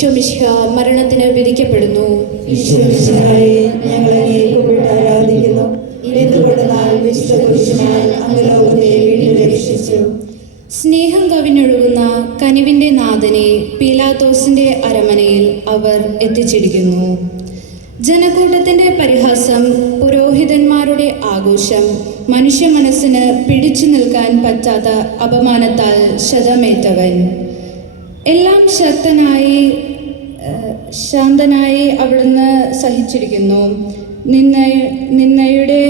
ഈശോ മിശിഹ മരണത്തിന് വിധിക്കപ്പെടുന്നു. ഈശോ മിശിഹായെ ഞങ്ങൾ അങ്ങയെ കുമ്പിട്ട് ആരാധിക്കുന്നു. എന്തുകൊണ്ടെന്നാൽ വിശുദ്ധ കുരിശിനാൽ അങ്ങ് ലോകത്തെ വീണ്ടും രക്ഷിച്ചു. സ്നേഹം കവിഞ്ഞൊഴുകുന്ന കനിവിൻ്റെ നാഥനെ പീലാത്തോസിൻ്റെ അരമനയിൽ അവർ എത്തിച്ചിരിക്കുന്നു. ജനക്കൂട്ടത്തിൻ്റെ പരിഹാസം, പുരോഹിതന്മാരുടെ ആഘോഷം, മനുഷ്യ മനസ്സിന് പിടിച്ചു നിൽക്കാൻ പറ്റാത്ത അപമാനത്താൽ ശതമേറ്റവൻ എല്ലാം ശാന്തനായി അവിടുന്ന് സഹിച്ചിരിക്കുന്നു. നിന്നയുടെ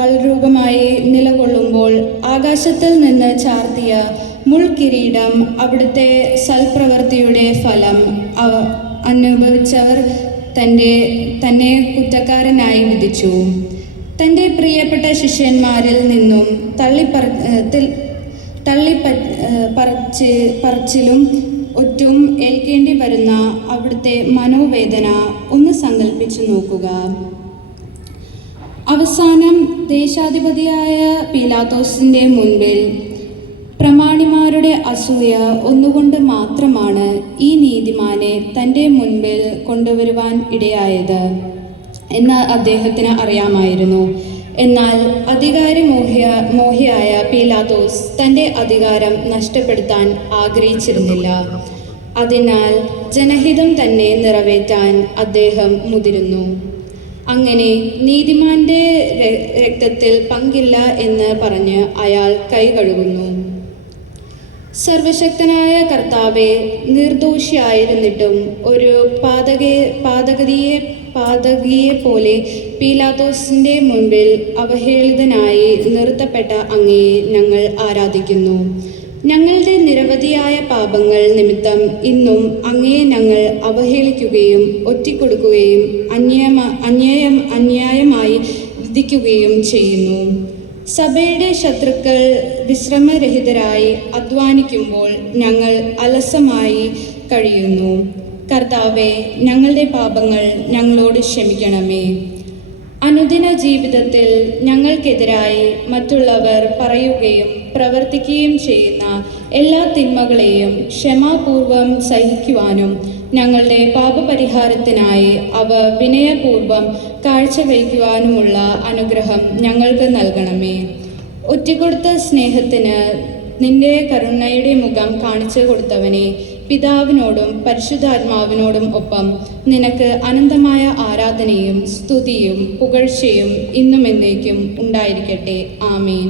ആൾരൂപമായി നിലകൊള്ളുമ്പോൾ ആകാശത്തിൽ നിന്ന് ചാർത്തിയ മുൾക്കിരീടം അവിടുത്തെ സൽപ്രവൃത്തിയുടെ ഫലം അനുഭവിച്ചവർ തന്നെ കുറ്റക്കാരനായി വിധിച്ചു. തൻ്റെ പ്രിയപ്പെട്ട ശിഷ്യന്മാരിൽ നിന്നും പറച്ചിലും ഒറ്റും ഏൽക്കേണ്ടി വരുന്ന അവിടുത്തെ മനോവേദന ഒന്ന് സങ്കല്പിച്ചു നോക്കുക. അവസാനം ദേശാധിപതിയായ പീലാത്തോസിൻ്റെ മുൻപിൽ പ്രമാണിമാരുടെ അസൂയ ഒന്നുകൊണ്ട് മാത്രമാണ് ഈ നീതിമാനെ തൻ്റെ മുൻപിൽ കൊണ്ടുവരുവാൻ ഇടയായത് എന്ന് അദ്ദേഹത്തിന് അറിയാമായിരുന്നു. എന്നാൽ മോഹിയായ പീലാത്തോസ് തൻ്റെ അധികാരം നഷ്ടപ്പെടുത്താൻ ആഗ്രഹിച്ചിരുന്നില്ല. അതിനാൽ ജനഹിതം തന്നെ നിറവേറ്റാൻ അദ്ദേഹം മുതിരുന്നു. അങ്ങനെ നീതിമാന്റെ രക്തത്തിൽ പങ്കില്ല എന്ന് പറഞ്ഞ് അയാൾ കൈ കഴുകുന്നു. സർവശക്തനായ കർത്താവെ, നിർദോഷിയായിരുന്നിട്ടും ഒരു പാതകിയെ പോലെ പീലാത്തോസിൻ്റെ മുൻപിൽ അവഹേളിതനായി നിർത്തപ്പെട്ട അങ്ങയെ ഞങ്ങൾ ആരാധിക്കുന്നു. ഞങ്ങളുടെ നിരവധിയായ പാപങ്ങൾ നിമിത്തം ഇന്നും അങ്ങയെ ഞങ്ങൾ അവഹേളിക്കുകയും ഒറ്റിക്കൊടുക്കുകയും അന്യായമായി വിധിക്കുകയും ചെയ്യുന്നു. സഭയുടെ ശത്രുക്കൾ വിശ്രമരഹിതരായി അധ്വാനിക്കുമ്പോൾ ഞങ്ങൾ അലസമായി കഴിയുന്നു. കർത്താവെ, ഞങ്ങളുടെ പാപങ്ങൾ ഞങ്ങളോട് ക്ഷമിക്കണമേ. അനുദിന ജീവിതത്തിൽ ഞങ്ങൾക്കെതിരായി മറ്റുള്ളവർ പറയുകയും പ്രവർത്തിക്കുകയും ചെയ്യുന്ന എല്ലാ തിന്മകളെയും ക്ഷമാപൂർവം സഹിക്കുവാനും ഞങ്ങളുടെ പാപപരിഹാരത്തിനായി അവ വിനയപൂർവം കാഴ്ചവയ്ക്കുവാനുമുള്ള അനുഗ്രഹം ഞങ്ങൾക്ക് നൽകണമേ. ഒറ്റിക്കൊടുത്ത സ്നേഹത്തിന് നിന്റെ കരുണയുടെ മുഖം കാണിച്ചു കൊടുത്തവനെ, പിതാവിനോടും പരിശുദ്ധാത്മാവിനോടും ഒപ്പം നിനക്ക് അനന്തമായ ആരാധനയും സ്തുതിയും പുകഴ്ചയും ഇന്നും എന്നേക്കും ഉണ്ടായിരിക്കട്ടെ. ആമേൻ.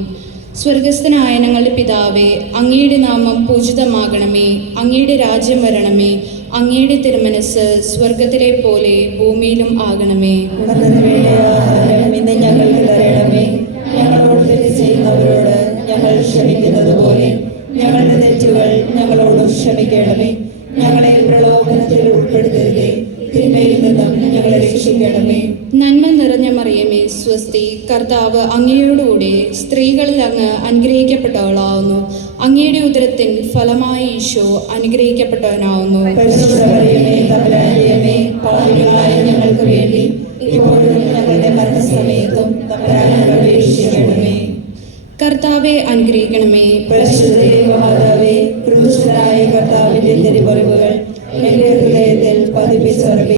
സ്വർഗസ്ഥനായ ഞങ്ങളുടെ പിതാവേ, അങ്ങയുടെ നാമം പൂജിതമാകണമേ. അങ്ങയുടെ രാജ്യം വരണമേ. അങ്ങയുടെ തിരുമനസ് സ്വർഗത്തിലെ പോലെ ഭൂമിയിലും ആകണമേ. ഞങ്ങൾക്ക് തരണമേ. ഞങ്ങളോട് തെറ്റ് ചെയ്യുന്നവരോട് ഞങ്ങൾ ക്ഷമിക്കുന്നത് പോലെ ഞങ്ങളുടെ തെറ്റുകൾ ഞങ്ങളോട് ക്ഷമിക്കണമേ. ഞങ്ങളെ പ്രലോഭനത്തിൽ ഉൾപ്പെടുത്തരുതേ, തിന്മയിൽ നിന്നും ഞങ്ങളെ രക്ഷിക്കണമേ. നന്മ നിറഞ്ഞ മറിയമേ, സ്വസ്തി, കർത്താവ് അങ്ങയോടുകൂടെ സ്ത്രീകളിൽ അങ്ങ് അനുഗ്രഹിക്കപ്പെട്ടവളാവുന്നു. അങ്ങയുടെ ഉദരത്തിൻ ഫലമായി ഈശോ അനുഗ്രഹിക്കപ്പെട്ടവനാവുന്നു. ഞങ്ങൾക്ക് വേണ്ടി ഇപ്പോഴും ഞങ്ങളുടെ മരണസമയത്തും അപേക്ഷിക്കണമേ. കർത്താവെ അനുഗ്രഹിക്കണമേ. പരിശുദ്ധ കർത്താവിന്റെ തിരുമുറിവുകൾ എന്റെ ഹൃദയത്തിൽ പതിപ്പിച്ചുറപ്പി.